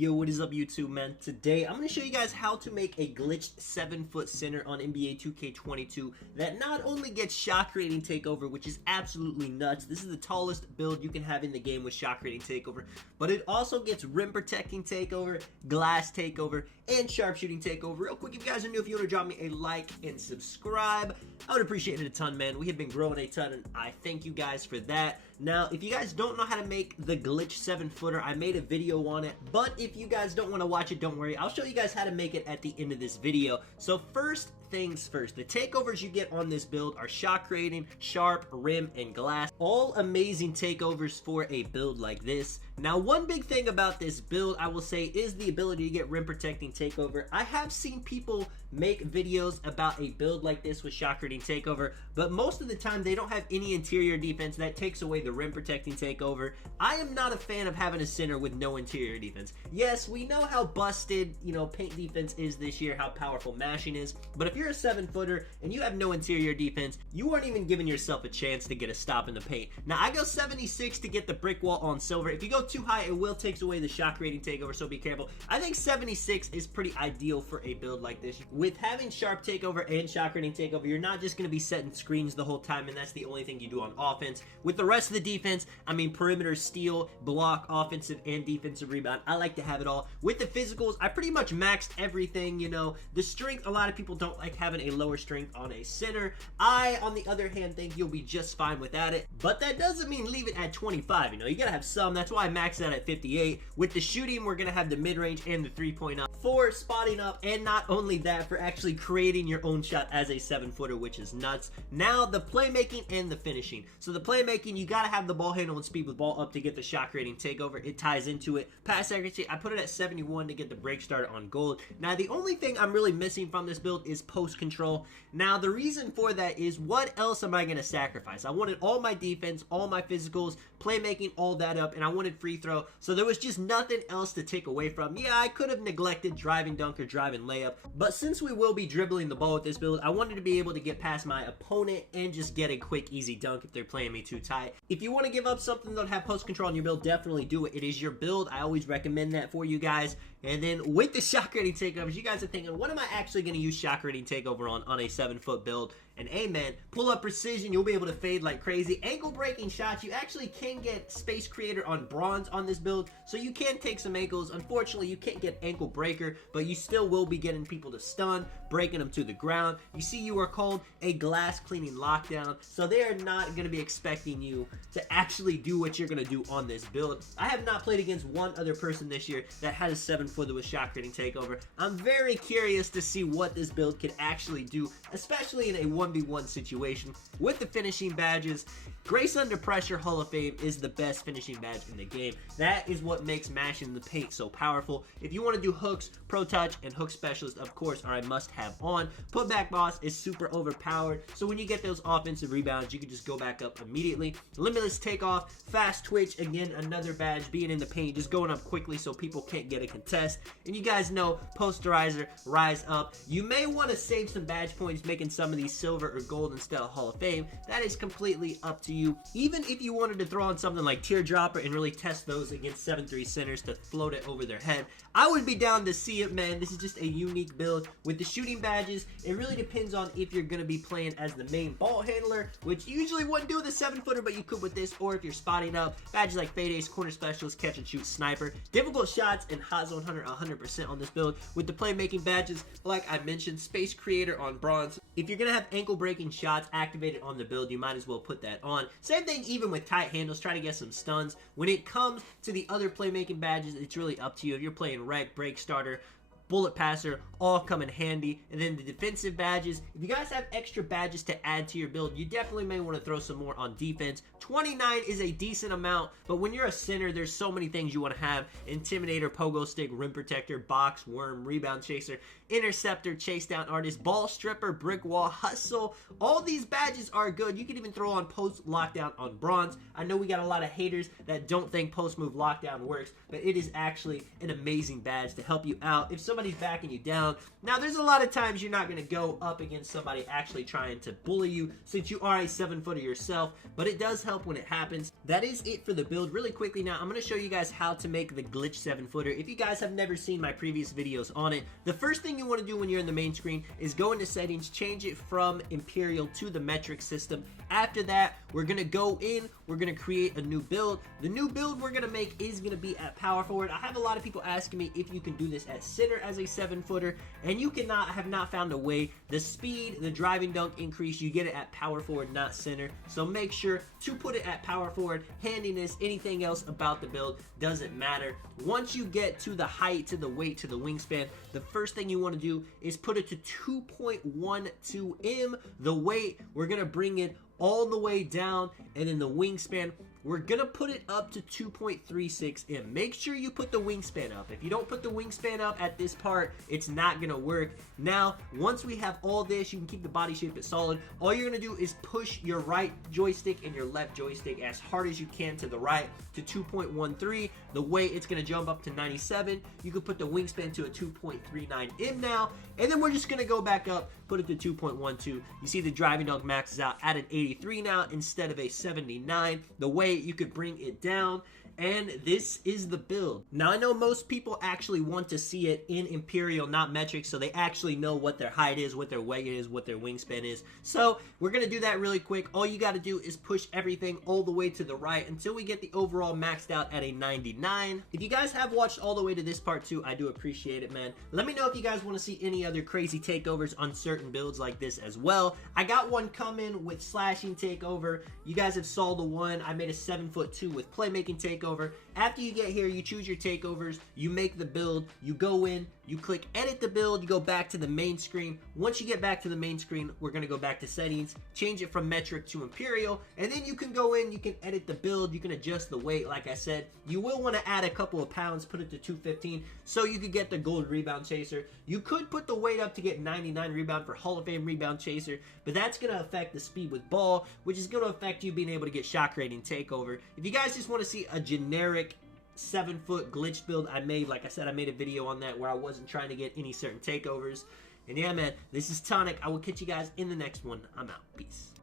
Yo, what is up YouTube, man? Today I'm going to show you guys how to make a glitched 7-foot center on NBA 2K22 that not only gets shock rating takeover, which is absolutely nuts. This is the tallest build you can have in the game with shock rating takeover, but it also gets rim protecting takeover, glass takeover, and sharpshooting takeover. Real quick, if you guys are new, if you want to drop me a like and subscribe, I would appreciate it a ton, man. We have been growing a ton, and I thank you guys for that. Now, if you guys don't know how to make the glitch 7-footer, I made a video on it, but if you guys don't want to watch it, don't worry. I'll show you guys how to make it at the end of this video. So first things first, the takeovers you get on this build are shock rating, sharp, rim, and glass. All amazing takeovers for a build like this. Now, one big thing about this build, I will say, is the ability to get rim protecting takeover. I have seen people make videos about a build like this with shock rating takeover, but most of the time they don't have any interior defense. That takes away the rim protecting takeover. I am not a fan of having a center with no interior defense. Yes, we know how busted, paint defense is this year, how powerful mashing is, but if you're a 7-footer and you have no interior defense, you aren't even giving yourself a chance to get a stop in the paint. Now, I go 76 to get the brick wall on silver. If you go too high, it will take away the shock rating takeover, so be careful. I think 76 is pretty ideal for a build like this. With having sharp takeover and shock rating takeover, you're not just going to be setting screens the whole time, and that's the only thing you do on offense. With the rest of the defense, I mean, perimeter, steal, block, offensive, and defensive rebound. I like to have it all. With the physicals, I pretty much maxed everything, The strength, a lot of people don't like having a lower strength on a center. I, on the other hand, think you'll be just fine without it, but that doesn't mean leave it at 25, you gotta have some. That's why I maxed that at 58. With the shooting, we're gonna have the mid-range and the three-point up for spotting up, and not only that, for actually creating your own shot as a 7-footer, which is nuts. Now, the playmaking and the finishing. So the playmaking, you gotta have the ball handle and speed with ball up to get the shock rating takeover. It ties into it. Pass accuracy, I put it at 71 to get the break start on gold. Now, the only thing I'm really missing from this build is post control. Now, the reason for that is, what else am I gonna sacrifice? I wanted all my defense, all my physicals, playmaking, all that up, and I wanted free throw, so there was just nothing else to take away from. Yeah, I could have neglected driving dunk or driving layup, but since we will be dribbling the ball with this build, I wanted to be able to get past my opponent and just get a quick, easy dunk if they're playing me too tight. If you want to give up something that'll have post control in your build, definitely do it. It is your build. I always recommend that for you guys. And then with the shock rating takeovers, you guys are thinking, what am I actually going to use shock rating takeover on a 7-foot build? And amen, pull up precision, you'll be able to fade like crazy. Ankle breaking shots, you actually can get space creator on bronze on this build, so you can take some ankles. Unfortunately, you can't get ankle breaker, but you still will be getting people to stun, breaking them to the ground. You see, you are called a glass cleaning lockdown, so they are not going to be expecting you to actually do what you're going to do on this build. I have not played against one other person this year that had a 7-footer with shock rating takeover. I'm very curious to see what this build can actually do, especially in a 1v1 situation. With the finishing badges, Grace Under Pressure Hall of Fame is the best finishing badge in the game. That is what makes mashing the paint so powerful. If you want to do hooks, Pro Touch and Hook Specialist, of course, are a must-have on. Putback Boss is super overpowered, so when you get those offensive rebounds, you can just go back up immediately. Limitless Takeoff, Fast Twitch, again, another badge, being in the paint, just going up quickly so people can't get a contest. And you guys know, Posterizer, Rise Up. You may want to save some badge points making some of these silver or gold instead of Hall of Fame. That is completely up to you. Even if you wanted to throw on something like Teardropper and really test those against 7-3 centers to float it over their head, I would be down to see it, man. This is just a unique build. With the shooting badges, it really depends on if you're going to be playing as the main ball handler, which you usually wouldn't do with a 7-footer, but you could with this, or if you're spotting up, badges like Fade Ace, Corner Specialist, Catch and Shoot, Sniper. Difficult shots and Hot Zone Hunter 100% on this build. With the playmaking badges, like I mentioned, Space Creator on bronze. If you're going to have ankle breaking shots activated on the build, you might as well put that on. Same thing even with tight handles, try to get some stuns. When it comes to the other playmaking badges, it's really up to you. If you're playing Wreck, Break Starter, Bullet Passer, all come in handy. And then the defensive badges, if you guys have extra badges to add to your build, you definitely may want to throw some more on defense. 29 is a decent amount, but when you're a center, there's so many things you want to have. Intimidator, Pogo Stick, Rim Protector, Box, Worm, Rebound Chaser, Interceptor, Chase Down Artist, Ball Stripper, Brick Wall, Hustle. All these badges are good. You can even throw on Post Lockdown on bronze. I know we got a lot of haters that don't think Post Move Lockdown works, but it is actually an amazing badge to help you out. If somebody somebody's backing you down. Now, there's a lot of times you're not going to go up against somebody actually trying to bully you since you are a 7-footer yourself, but it does help when it happens. That is it for the build. Really quickly now, I'm going to show you guys how to make the glitch 7-footer. If you guys have never seen my previous videos on it, the first thing you want to do when you're in the main screen is go into settings, change it from Imperial to the metric system. After that, we're going to go in, we're going to create a new build. The new build we're going to make is going to be at power forward. I have a lot of people asking me if you can do this at center as a 7-footer, and you have not found a way. The speed, the driving dunk increase, you get it at power forward, not center. So make sure to put it at power forward. Handiness, anything else about the build doesn't matter. Once you get to the height, to the weight, to the wingspan, the first thing you want to do is put it to 2.12 M. The weight, we're going to bring it all the way down, and in the wingspan, we're gonna put it up to 2.36 M. Make sure you put the wingspan up. If you don't put the wingspan up at this part, it's not gonna work. Now, once we have all this, you can keep the body shape it solid. All you're gonna do is push your right joystick and your left joystick as hard as you can to the right to 2.13. The weight, it's gonna jump up to 97. You can put the wingspan to a 2.39 M now, and then we're just gonna go back up, put it to 2.12. You see the driving dunk maxes out at an 83 now instead of a 79. The weight, you could bring it down, and this is the build. Now, I know most people actually want to see it in Imperial, not metric, so they actually know what their height is, what their weight is, what their wingspan is. So we're gonna do that really quick. All you gotta do is push everything all the way to the right until we get the overall maxed out at a 99. If you guys have watched all the way to this part too, I do appreciate it, man. Let me know if you guys want to see any other crazy takeovers on certain builds like this as well. I got one coming with slashing takeover. You guys have saw the one. I made a 7'2" with playmaking takeover. After you get here, you choose your takeovers, you make the build, you go in, you click edit the build, you go back to the main screen. Once you get back to the main screen, we're going to go back to settings, change it from metric to Imperial, and then you can go in, you can edit the build, you can adjust the weight. Like I said, you will want to add a couple of pounds, put it to 215 so you could get the gold rebound chaser. You could put the weight up to get 99 rebound for Hall of Fame rebound chaser, but that's going to affect the speed with ball, which is going to affect you being able to get shot creating takeover. If you guys just want to see a generic 7-foot glitch build I made, like I said, I made a video on that where I wasn't trying to get any certain takeovers. And yeah, man, this is Tonic. I will catch you guys in the next one. I'm out. Peace.